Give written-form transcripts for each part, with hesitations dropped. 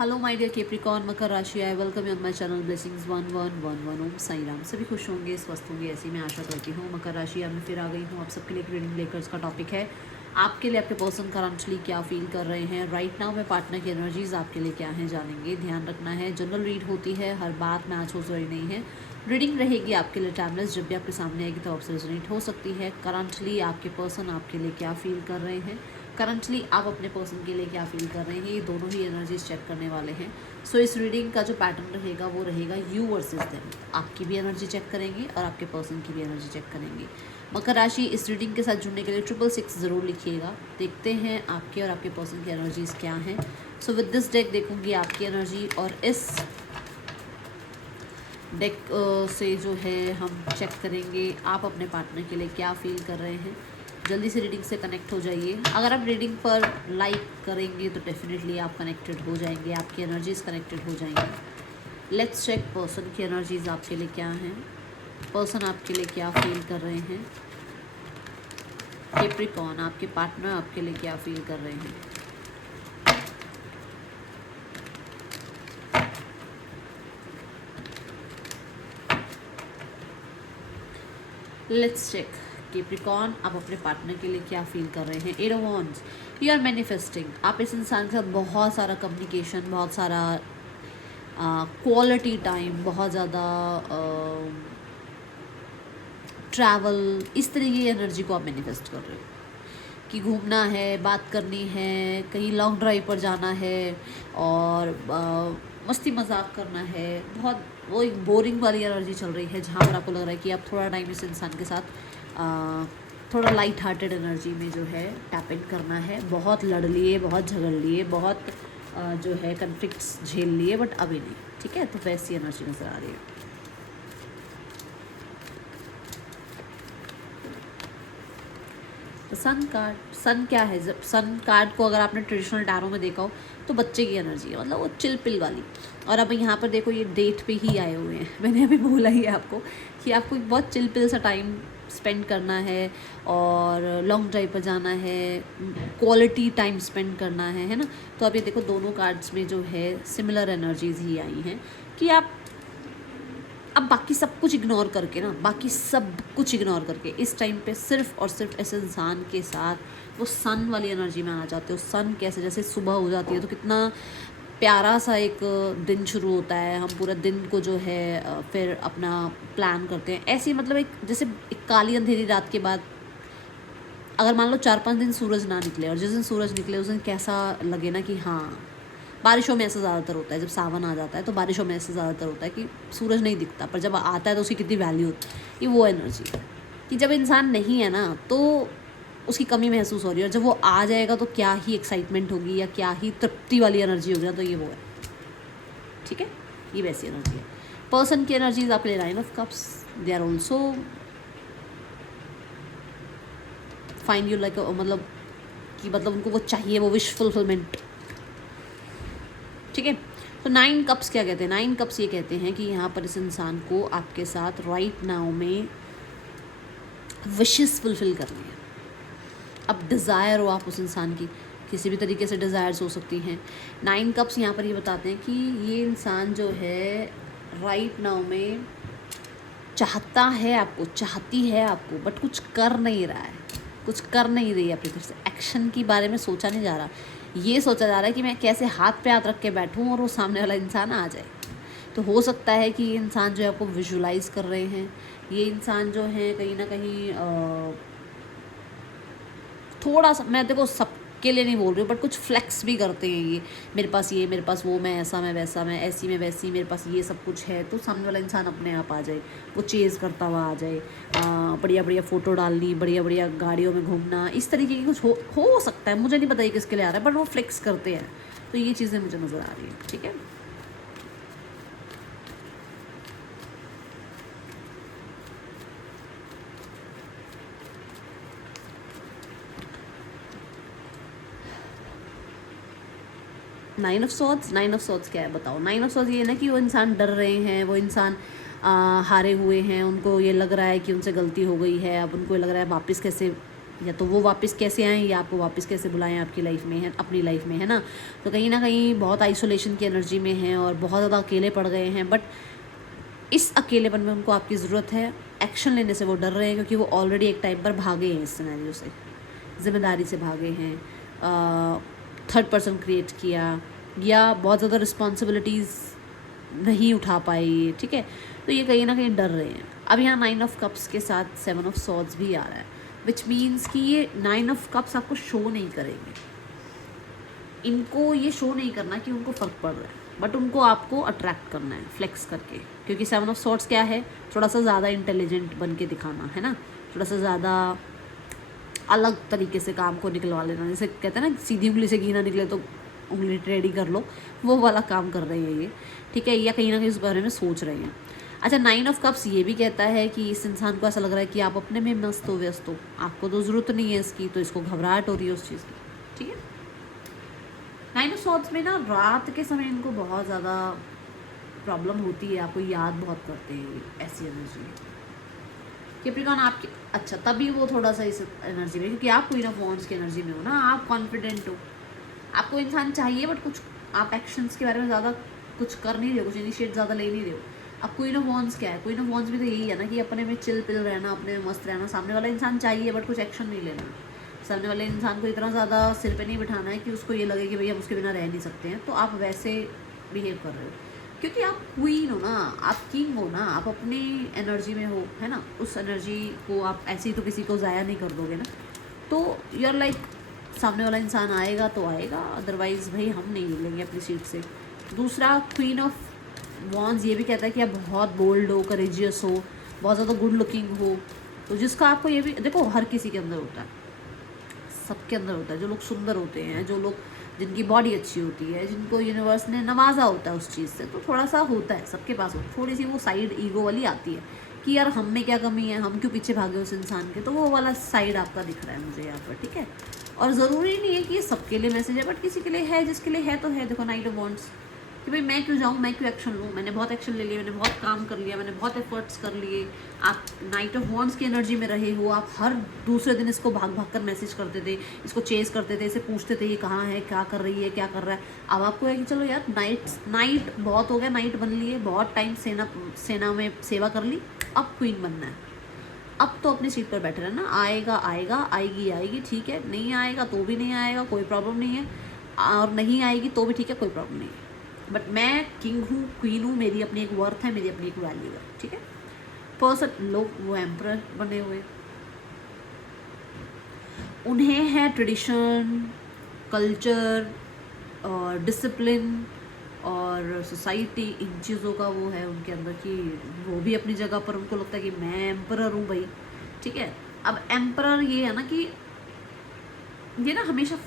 Hello my dear Capricorn मकर राशि, I welcome you on my channel blessings 1111 ओम साई राम। सभी खुश होंगे, स्वस्थ होंगे, ऐसी मैं आशा करती हूँ। मकर राशि अब मैं फिर आ गई हूँ आप सबके लिए एक रीडिंग लेकर। इसका टॉपिक है आपके लिए आपके पर्सन करंटली क्या फील कर रहे हैं राइट नाउ में। पार्टनर की एनर्जीज आपके लिए क्या हैं जानेंगे। ध्यान रखना है, जनरल रीड होती है, हर बात मैच हो रही नहीं है। रीडिंग रहेगी आपके लिए टाइमलेस, जब भी आपके सामने आएगी तो आपसे रेजोनेट हो सकती है। करंटली आपके पर्सन आपके लिए क्या फील कर रहे हैं, करंटली आप अपने पर्सन के लिए क्या फील कर रहे हैं, ये दोनों ही एनर्जीज चेक करने वाले हैं। सो इस रीडिंग का जो पैटर्न रहेगा वो रहेगा यू वर्सेस देम। आपकी भी एनर्जी चेक करेंगे और आपके पर्सन की भी एनर्जी चेक करेंगे। मकर राशि इस रीडिंग के साथ जुड़ने के लिए 666 ज़रूर लिखिएगा। देखते हैं आपके और आपके पर्सन की एनर्जीज क्या हैं। सो विद दिस डेक देखूंगी आपकी एनर्जी, और इस डेक से जो है हम चेक करेंगे आप अपने पार्टनर के लिए क्या फील कर रहे हैं। जल्दी से रीडिंग से कनेक्ट हो जाइए। अगर आप रीडिंग पर लाइक करेंगे तो डेफिनेटली आप कनेक्टेड हो जाएंगे, आपकी एनर्जीज कनेक्टेड हो जाएंगी। लेट्स चेक पर्सन की एनर्जीज आपके लिए क्या हैं, पर्सन आपके लिए क्या फील कर रहे हैं। कैप्रिकॉन आपके पार्टनर आपके लिए क्या फील कर रहे हैं। लेट्स चेक कैप्रिकॉन आप अपने पार्टनर के लिए क्या फील कर रहे हैं। Eight of wands, you are manifesting. आप इस इंसान के साथ बहुत सारा कम्युनिकेशन, बहुत सारा क्वालिटी टाइम, बहुत ज़्यादा ट्रैवल, इस तरह की एनर्जी को आप मैनिफेस्ट कर रहे हो कि घूमना है, बात करनी है, कहीं लॉन्ग ड्राइव पर जाना है और मस्ती मजाक करना है। बहुत वो एक बोरिंग वाली एनर्जी चल रही है जहाँ पर आपको लग रहा है कि आप थोड़ा टाइम इस इंसान के साथ थोड़ा लाइट हार्टेड एनर्जी में जो है टैप इन करना है। बहुत लड़ लिए, बहुत झगड़ लिए, बहुत जो है कन्फ्लिक्ट्स झेल लिए, बट अभी नहीं। ठीक है, तो वैसी एनर्जी नज़र आ रही है। तो सन कार्ड, सन क्या है, जब सन कार्ड को अगर आपने ट्रेडिशनल टैरो में देखा हो तो बच्चे की एनर्जी है, मतलब वो चिल पिल वाली। और अब यहाँ पर देखो ये डेट पे ही आए हुए हैं। मैंने अभी बोला ही आपको कि आपको एक बहुत चिल पिल सा टाइम स्पेंड करना है और लॉन्ग ड्राइव पर जाना है, क्वालिटी टाइम स्पेंड करना है ना। तो अब ये देखो दोनों कार्ड्स में जो है सिमिलर एनर्जीज ही आई हैं कि आप अब बाकी सब कुछ इग्नोर करके ना, बाकी सब कुछ इग्नोर करके इस टाइम पे सिर्फ और सिर्फ ऐसे इंसान के साथ वो सन वाली एनर्जी में आना चाहते हो। सन कैसे, जैसे सुबह हो जाती है तो कितना प्यारा सा एक दिन शुरू होता है, हम पूरा दिन को जो है फिर अपना प्लान करते हैं। ऐसी मतलब एक जैसे एक काली अंधेरी रात के बाद अगर मान लो 4-5 दिन सूरज ना निकले, और जिस दिन सूरज निकले उस दिन कैसा लगे ना कि हाँ, बारिशों में ऐसा ज़्यादातर होता है, जब सावन आ जाता है तो बारिशों में ऐसा ज़्यादातर होता है कि सूरज नहीं दिखता, पर जब आता है तो उसकी कितनी वैल्यू होती है। ये वो एनर्जी है कि जब इंसान नहीं है ना तो उसकी कमी महसूस हो रही है, और जब वो आ जाएगा तो क्या ही एक्साइटमेंट होगी या क्या ही तृप्ति वाली एनर्जी होगी ना। तो ये वो है, ठीक है, ये वैसी एनर्जी है। पर्सन की एनर्जीज आपके लिए 9 of cups, they are also find you like, मतलब कि मतलब उनको वो चाहिए, वो विश फुलफिलमेंट। ठीक है, तो 9 कप्स क्या कहते हैं, 9 कप्स ये कहते हैं कि यहाँ पर इस इंसान को आपके साथ राइट नाउ में विशेस फुलफिल करनी है। अब डिज़ायर हो आप उस इंसान की, किसी भी तरीके से डिज़ायर्स हो सकती हैं। 9 कप्स यहाँ पर ये बताते हैं कि ये इंसान जो है राइट नाउ में चाहता है आपको, चाहती है आपको, बट कुछ कर नहीं रहा है, कुछ कर नहीं रही है अपनी तरफ से। एक्शन के बारे में सोचा नहीं जा रहा, ये सोचा जा रहा है कि मैं कैसे हाथ पे हाथ रख के बैठूं और वो सामने वाला इंसान आ जाए। तो हो सकता है कि ये इंसान जो है आपको विजुलाइज कर रहे हैं। ये इंसान जो है कहीं ना कहीं थोड़ा सा, मैं देखो सबके लिए नहीं बोल रही हूँ, बट कुछ फ्लेक्स भी करते हैं ये, मेरे पास ये, मेरे पास वो, मैं ऐसा, मैं वैसा, मैं ऐसी, मैं वैसी, मेरे पास ये सब कुछ है। तो सामने वाला इंसान अपने आप आ जाए, वो चेज़ करता हुआ आ जाए, बढ़िया बढ़िया फ़ोटो डालनी, बढ़िया बढ़िया गाड़ियों में घूमना, इस तरीके की कुछ हो सकता है। मुझे नहीं पता ये किसके लिए आ रहा है, बट वो फ्लेक्स करते हैं। तो ये चीज़ें मुझे नज़र आ रही है। ठीक है, नाइन ऑफ सॉर्ड्स क्या है बताओ। 9 ऑफ सॉर्ड्स ये ना कि वो इंसान डर रहे हैं, वो इंसान हारे हुए हैं, उनको ये लग रहा है कि उनसे गलती हो गई है। अब उनको ये लग रहा है वापस कैसे या तो वो वापस कैसे आएँ या आपको वापस कैसे बुलाएं आपकी लाइफ में, है अपनी लाइफ में, है ना। तो कहीं ना कहीं बहुत आइसोलेशन की एनर्जी में हैं और बहुत ज़्यादा अकेले पड़ गए हैं, बट इस अकेलेपन में उनको आपकी ज़रूरत है। एक्शन लेने से वो डर रहे हैं क्योंकि वो ऑलरेडी एक टाइम पर भागे हैं इस सिनेरियो से, जिम्मेदारी से भागे हैं, थर्ड पर्सन क्रिएट किया, या बहुत ज़्यादा रिस्पॉन्सिबिलिटीज़ नहीं उठा पाई, ठीक है। तो ये कहीं ना कहीं डर रहे हैं। अब यहाँ 9 ऑफ कप्स के साथ 7 ऑफ सॉर्ड्स भी आ रहा है, विच मीन्स कि ये 9 ऑफ कप्स आपको शो नहीं करेंगे। इनको ये शो नहीं करना कि उनको फ़र्क पड़ रहा है, बट उनको आपको अट्रैक्ट करना है फ्लेक्स करके, क्योंकि 7 ऑफ सॉर्ड्स क्या है, थोड़ा सा ज़्यादा इंटेलिजेंट बन के दिखाना, है ना, थोड़ा सा ज़्यादा अलग तरीके से काम को निकलवा लेना। जैसे कहते हैं ना, सीधी उंगली से घी ना निकले तो उंगली टेढ़ी कर लो, वो वाला काम कर रहे हैं ये, ठीक है, या कहीं ना कहीं उस बारे में सोच रहे हैं। अच्छा, 9 ऑफ कप्स ये भी कहता है कि इस इंसान को ऐसा लग रहा है कि आप अपने में मस्त हो, व्यस्त हो, आपको तो ज़रूरत नहीं है इसकी, तो इसको घबराहट हो रही है उस चीज़ की, ठीक है। 9 ऑफ सॉर्ड्स में ना रात के समय इनको बहुत ज़्यादा प्रॉब्लम होती है, आपको याद बहुत करते हैं ऐसी एनर्जी में। कैप्रिकॉर्न आपकी, अच्छा तभी वो थोड़ा सा इस एनर्जी में, क्योंकि आप क्वीन ऑफ वॉन्ड्स की एनर्जी में हो ना, आप कॉन्फिडेंट हो, आपको इंसान चाहिए, बट कुछ आप एक्शंस के बारे में ज़्यादा कुछ कर नहीं रहे हो, कुछ इनिशिएट ज़्यादा ले नहीं रहे हो। अब क्वीन ऑफ वॉन्ड्स क्या है, क्वीन ऑफ वॉन्ड्स भी तो यही है ना कि अपने में चिल पिल रहना, अपने में मस्त रहना। सामने वाला इंसान चाहिए बट कुछ एक्शन नहीं लेना। सामने वाले इंसान को इतना ज़्यादा सिर पे नहीं बिठाना है कि उसको ये लगे कि भाई हम उसके बिना रह नहीं सकते हैं, तो आप वैसे बिहेव कर रहे हो क्योंकि आप क्वीन हो ना, आप किंग हो ना, आप अपनी एनर्जी में हो, है ना। उस एनर्जी को आप ऐसे ही तो किसी को ज़ाया नहीं कर दोगे ना। तो यू आर लाइक, सामने वाला इंसान आएगा तो आएगा, अदरवाइज़ भाई हम नहीं मिलेंगे अपनी सीट से। दूसरा, क्वीन ऑफ वॉन्ड्स ये भी कहता है कि आप बहुत बोल्ड हो, करेजियस हो, बहुत ज़्यादा गुड लुकिंग हो, तो जिसका आपको ये भी देखो, हर किसी के अंदर होता है, सबके अंदर होता है। जो लोग सुंदर होते हैं, जो लोग जिनकी बॉडी अच्छी होती है, जिनको यूनिवर्स ने नवाजा होता है उस चीज़ से, तो थोड़ा सा होता है सबके पास, थोड़ी सी वो साइड ईगो वाली आती है कि यार हम में क्या कमी है, हम क्यों पीछे भागे उस इंसान के। तो वो वाला साइड आपका दिख रहा है मुझे यहाँ पर, ठीक है। और ज़रूरी नहीं है कि ये सबके लिए मैसेज है, बट किसी के लिए है, जिसके लिए है तो है। देखो, नाइट ऑफ वॉन्ड्स कि भाई मैं क्यों जाऊँ, मैं क्यों एक्शन लूँ, मैंने बहुत एक्शन ले लिया, मैंने बहुत काम कर लिया, मैंने बहुत एफर्ट्स कर लिए। आप नाइट ऑफ वॉन्ड्स की एनर्जी में रहे हो, आप हर दूसरे दिन इसको भाग भाग कर मैसेज करते थे, इसको चेस करते थे, इसे पूछते थे ये कहाँ है, क्या कर रही है, क्या कर रहा है। अब आपको है कि चलो यार, नाइट बहुत हो गया, नाइट बन ली है, बहुत टाइम सेना में सेवा कर ली, अब क्वीन बनना है। अब तो अपनी सीट पर बैठे रहना, आएगा आएगा, आएगी आएगी, ठीक है, नहीं आएगा तो भी नहीं आएगा, कोई प्रॉब्लम नहीं है, और नहीं आएगी तो भी ठीक है, कोई प्रॉब्लम नहीं है। बट मैं किंग हूँ, क्वीन हूँ, मेरी अपनी एक वर्थ है, मेरी अपनी एक वैल्यू है, ठीक है। पर्सन, लोग वो एम्परर बने हुए, उन्हें है ट्रेडिशन, कल्चर और डिसिप्लिन और सोसाइटी, इन चीज़ों का वो है उनके अंदर कि वो भी अपनी जगह पर उनको लगता है कि मैं एम्परर हूँ भाई, ठीक है। अब एम्परर ये है ना कि ये ना हमेशा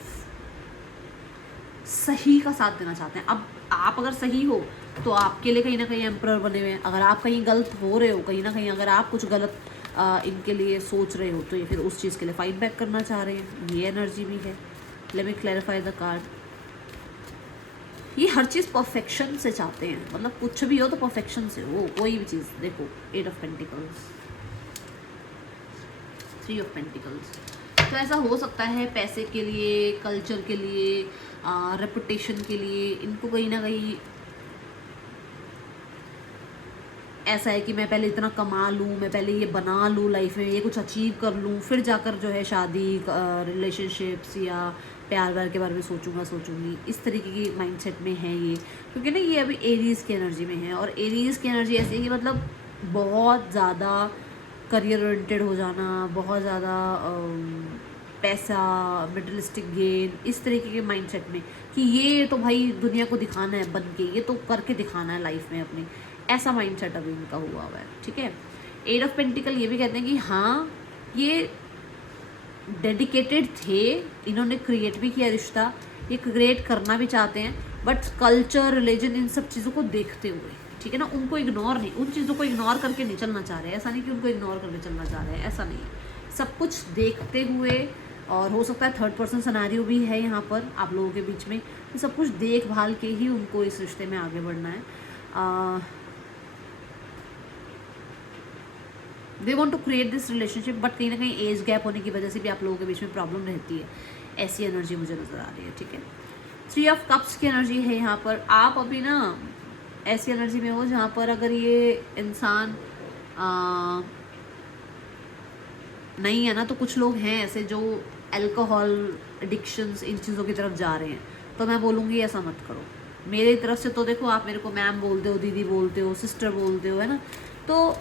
सही का साथ देना चाहते हैं। अब आप अगर सही हो तो आपके लिए कहीं ना कहीं एम्परर बने हुए हैं, अगर आप कहीं गलत हो रहे हो, कहीं ना कहीं अगर आप कुछ गलत इनके लिए सोच रहे हो, तो ये फिर उस चीज़ के लिए फाइट बैक करना चाह रहे हैं। ये एनर्जी भी है। Let me clarify the card. ये हर चीज़ परफेक्शन से चाहते हैं, मतलब कुछ भी हो तो परफेक्शन से हो, कोई भी चीज़। देखो, 8 ऑफ पेंटिकल्स, 3 ऑफ पेंटिकल्स। तो ऐसा हो सकता है पैसे के लिए, कल्चर के लिए, रेपुटेशन के लिए, इनको कहीं ना कहीं ऐसा है कि मैं पहले इतना कमा लूँ, मैं पहले ये बना लूँ लाइफ में, ये कुछ अचीव कर लूँ, फिर जाकर जो है शादी, रिलेशनशिप्स या प्यार व्यार के बारे में सोचूंगी। इस तरीके की माइंडसेट में है ये, क्योंकि ना ये अभी एरीज़ की एनर्जी में है। और एरीज़ की एनर्जी ऐसी है कि मतलब बहुत ज़्यादा करियर ओरिएंटेड हो जाना, बहुत ज़्यादा पैसा, मेटलिस्टिक गेन, इस तरीके के माइंडसेट में कि ये तो भाई दुनिया को दिखाना है बन के, ये तो करके दिखाना है लाइफ में अपनी, ऐसा माइंडसेट अभी इनका हुआ है, ठीक है। 8 ऑफ पेंटिकल ये भी कहते हैं कि हाँ, ये डेडिकेटेड थे, इन्होंने क्रिएट भी किया रिश्ता, ये क्रिएट करना भी चाहते हैं, बट कल्चर, रिलीजन, इन सब चीज़ों को देखते हुए, ठीक है ना, उनको इग्नोर नहीं, उन चीज़ों को इग्नोर करके नहीं चलना चाह रहे हैं। ऐसा नहीं कि उनको इग्नोर करके चलना चाह रहे हैं, ऐसा नहीं है, सब कुछ देखते हुए। और हो सकता है थर्ड पर्सन सिनेरियो भी है यहाँ पर आप लोगों के बीच में, तो सब कुछ देख भाल के ही उनको इस रिश्ते में आगे बढ़ना है। They want to create this relationship, but कहीं ना कहीं एज गैप होने की वजह से भी आप लोगों के बीच में प्रॉब्लम रहती है। ऐसी एनर्जी मुझे नज़र आ रही है, ठीक है। 3 ऑफ कप्स की एनर्जी है यहाँ पर। आप अभी ना ऐसी एनर्जी में हो जहाँ पर अगर ये इंसान नहीं है ना, तो कुछ लोग हैं ऐसे जो अल्कोहल एडिक्शंस इन चीज़ों की तरफ जा रहे हैं, तो मैं बोलूँगी ऐसा मत करो। मेरी तरफ से तो देखो, आप मेरे को मैम बोलते हो, दीदी बोलते हो, सिस्टर बोलते हो, है ना, तो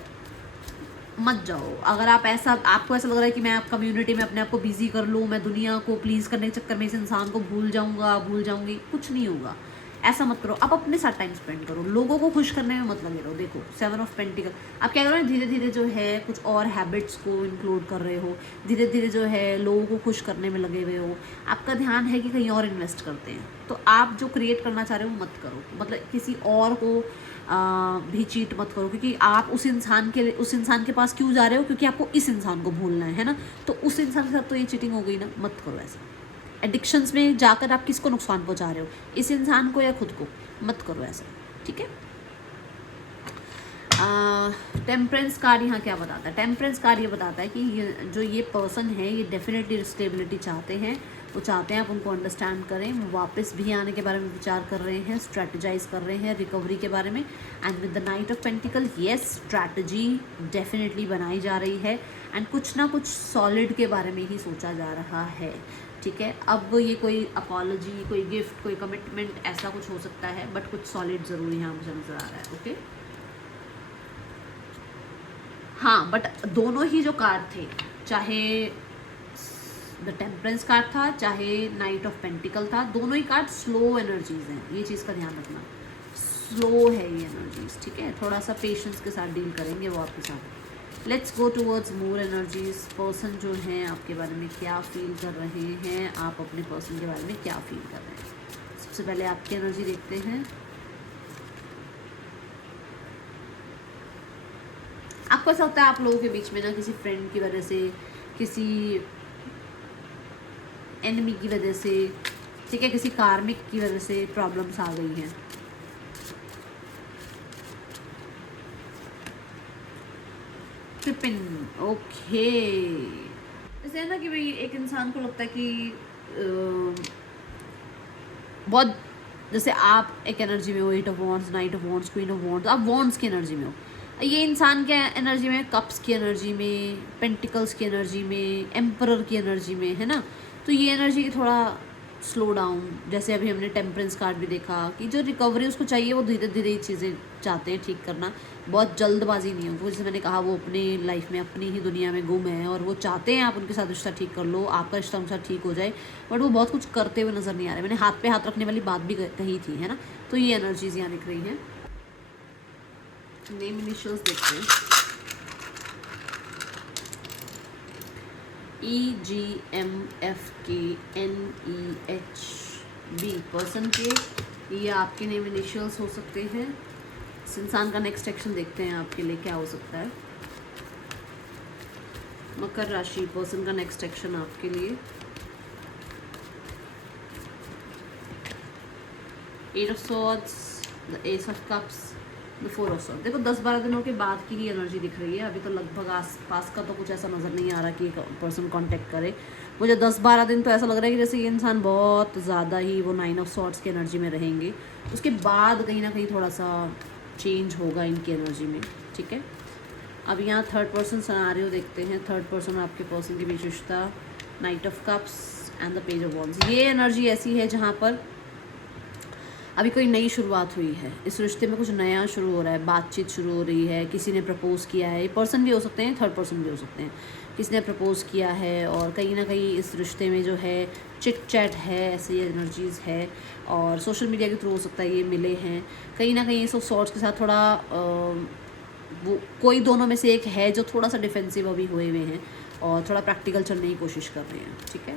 मत जाओ। अगर आप ऐसा, आपको ऐसा लग रहा है कि मैं आप कम्युनिटी में अपने आप को बिजी कर लूँ, मैं दुनिया को प्लीज़ करने के चक्कर में इस इंसान को भूल जाऊँगा, भूल जाऊँगी, कुछ नहीं होगा। ऐसा मत करो। आप अपने साथ टाइम स्पेंड करो, लोगों को खुश करने में मत लगे रहो। देखो 7 ऑफ पेंटिकल, आप क्या करो, धीरे धीरे जो है कुछ और हैबिट्स को इंक्लूड कर रहे हो, धीरे धीरे जो है लोगों को खुश करने में लगे हुए हो। आपका ध्यान है कि कहीं और इन्वेस्ट करते हैं, तो आप जो क्रिएट करना चाह रहे हो मत करो। मतलब किसी और को भी चीट मत करो, क्योंकि आप उस इंसान के पास क्यों जा रहे हो, क्योंकि आपको इस इंसान को भूलना है ना, तो उस इंसान के साथ तो ये चीटिंग हो गई ना, मत करो ऐसा। एडिक्शंस में जाकर आप किसको नुकसान पहुंचा रहे हो, इस इंसान को या खुद को, मत करो ऐसा, ठीक है। टेम्परेंस कार्ड यहाँ क्या बताता है? टेम्परेंस कार्ड ये बताता है कि ये पर्सन है, ये डेफिनेटली स्टेबिलिटी चाहते हैं, वो चाहते हैं आप उनको अंडरस्टैंड करें, वो वापस भी आने के बारे में विचार कर रहे हैं, स्ट्रैटेजाइज कर रहे हैं रिकवरी के बारे में। And with the night of pentacle, yes, strategy definitely बनाई जा रही है, एंड कुछ ना कुछ सॉलिड के बारे में ही सोचा जा रहा है, ठीक है। अब ये कोई अपॉलॉजी, कोई गिफ्ट, कोई कमिटमेंट, ऐसा कुछ हो सकता है, बट कुछ सॉलिड ज़रूर यहाँ मुझे नज़र आ रहा है, ओके। हाँ, बट दोनों ही जो कार्ड थे, चाहे द टेम्परेंस कार्ड था, चाहे नाइट ऑफ पेंटिकल था, दोनों ही कार्ड स्लो एनर्जीज हैं, ये चीज़ का ध्यान रखना। स्लो है ये एनर्जीज, ठीक है। थोड़ा सा पेशेंस के साथ डील करेंगे वो आपके साथ। Let's go towards more energies. Person जो हैं आपके बारे में क्या फील कर रहे हैं, आप अपने पर्सन के बारे में क्या फील कर रहे हैं। सबसे पहले आपकी एनर्जी देखते हैं। आपको ऐसा होता है आप लोगों के बीच में ना किसी फ्रेंड की वजह से, किसी एनिमी की वजह से, ठीक है, किसी कार्मिक की वजह से प्रॉब्लम्स आ गई हैं। Tripping, okay. जैसे है ना कि भाई एक इंसान को लगता है कि बहुत, जैसे आप एक एनर्जी में हो, 8 of wands, night of wands, queen of wands, आप वॉन्ड्स की एनर्जी में हो। ये इंसान के एनर्जी में, कप्स की एनर्जी में, पेंटिकल्स की एनर्जी में, एम्परर की एनर्जी में, है ना। तो ये एनर्जी थोड़ा स्लो डाउन, जैसे अभी हमने टेम्परेंस कार्ड भी देखा कि जो रिकवरी उसको चाहिए वो धीरे धीरे चीज़ें चाहते हैं ठीक करना, बहुत जल्दबाजी नहीं हो। जैसे मैंने कहा, वो अपने लाइफ में, अपनी ही दुनिया में गुम है, और वो चाहते हैं आप उनके साथ रिश्ता ठीक कर लो, आपका रिश्ता उनके साथ ठीक हो जाए, बट वो बहुत कुछ करते हुए नज़र नहीं आ रहे। मैंने हाथ पे हाथ रखने वाली बात भी कही थी, है ना। तो ये एनर्जीज यहाँ दिख रही हैं। नेम इनिशियल्स देखते हैं। EGMFKNEHB पर्सन के, ये आपके नेम इनिशियल्स हो सकते हैं। इस इंसान का नेक्स्ट एक्शन देखते हैं आपके लिए क्या हो सकता है। मकर राशि पर्सन का नेक्स्ट एक्शन आपके लिए। 8 of swords, the S of cups, the 4 of swords. देखो 10-12 दिनों के बाद की ही एनर्जी दिख रही है। अभी तो लगभग आस पास का तो कुछ ऐसा नज़र नहीं आ रहा कि एक पर्सन कांटेक्ट करे। मुझे 10-12 दिन तो ऐसा लग रहा है कि जैसे ये इंसान बहुत ज़्यादा ही वो 9 ऑफ सॉर्ड्स की एनर्जी में रहेंगे, उसके बाद कहीं ना कहीं थोड़ा सा चेंज होगा इनकी एनर्जी में, ठीक है। अब यहाँ थर्ड पर्सन सिनेरियो देखते हैं। थर्ड पर्सन और आपके पर्सन के बीच रिश्ता, night of cups and the page of wands. ये एनर्जी ऐसी है जहाँ पर अभी कोई नई शुरुआत हुई है, इस रिश्ते में कुछ नया शुरू हो रहा है, बातचीत शुरू हो रही है, किसी ने प्रपोज़ किया है। ये पर्सन भी हो सकते हैं, थर्ड पर्सन भी हो सकते हैं। किसी ने प्रपोज़ किया है और कहीं ना कहीं इस रिश्ते में जो है चिट चैट है, ऐसी एनर्जीज़ है, और सोशल मीडिया के थ्रू हो सकता है ये मिले हैं। कहीं ना कहीं सब सॉर्ट्स के साथ थोड़ा वो कोई दोनों में से एक है जो थोड़ा सा डिफेंसिव अभी हुए हुए हैं और थोड़ा प्रैक्टिकल चलने की कोशिश कर रहे हैं, ठीक है।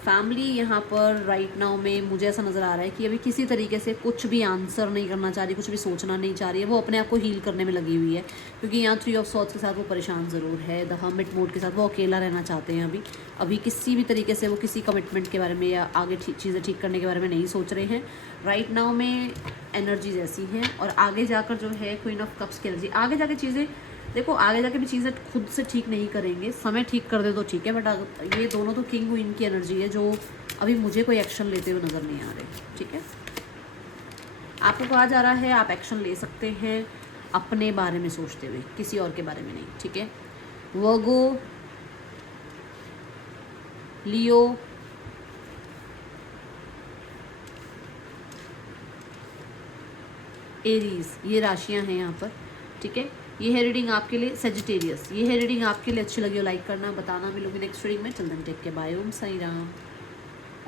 फैमिली यहाँ पर राइट नाउ में मुझे ऐसा नज़र आ रहा है कि अभी किसी तरीके से कुछ भी आंसर नहीं करना चाह रही, कुछ भी सोचना नहीं चाह रही है, वो अपने आप को हील करने में लगी हुई है। क्योंकि यहाँ 3 ऑफ सॉर्ड्स के साथ वो परेशान ज़रूर है। द हर्मिट मोड के साथ वो अकेला रहना चाहते हैं। अभी किसी भी तरीके से वो किसी कमिटमेंट के बारे में या आगे चीज़ें ठीक करने के बारे में नहीं सोच रहे हैं। राइट नाउ में एनर्जीज ऐसी हैं, और आगे जाकर जो है क्वीन ऑफ कप्स की एनर्जी, आगे जाकर चीज़ें देखो आगे जाके भी चीज़ें खुद से ठीक नहीं करेंगे, समय ठीक कर दे तो ठीक है, बट ये दोनों तो किंग क्वीन की एनर्जी है जो अभी मुझे कोई एक्शन लेते हुए नज़र नहीं आ रहे। ठीक है, आपको कहा जा रहा है आप एक्शन ले सकते हैं अपने बारे में सोचते हुए, किसी और के बारे में नहीं। ठीक है, वर्गो, लियो, एरीज, ये राशियां हैं यहाँ पर। ठीक है, ये है रीडिंग आपके लिए। सेजिटेरियस, ये है रीडिंग आपके लिए। अच्छी लगी हो लाइक करना, बताना। मिलूंगी नेक्स्ट रीडिंग में। चंदन टेक के बाय। ओम साई राम।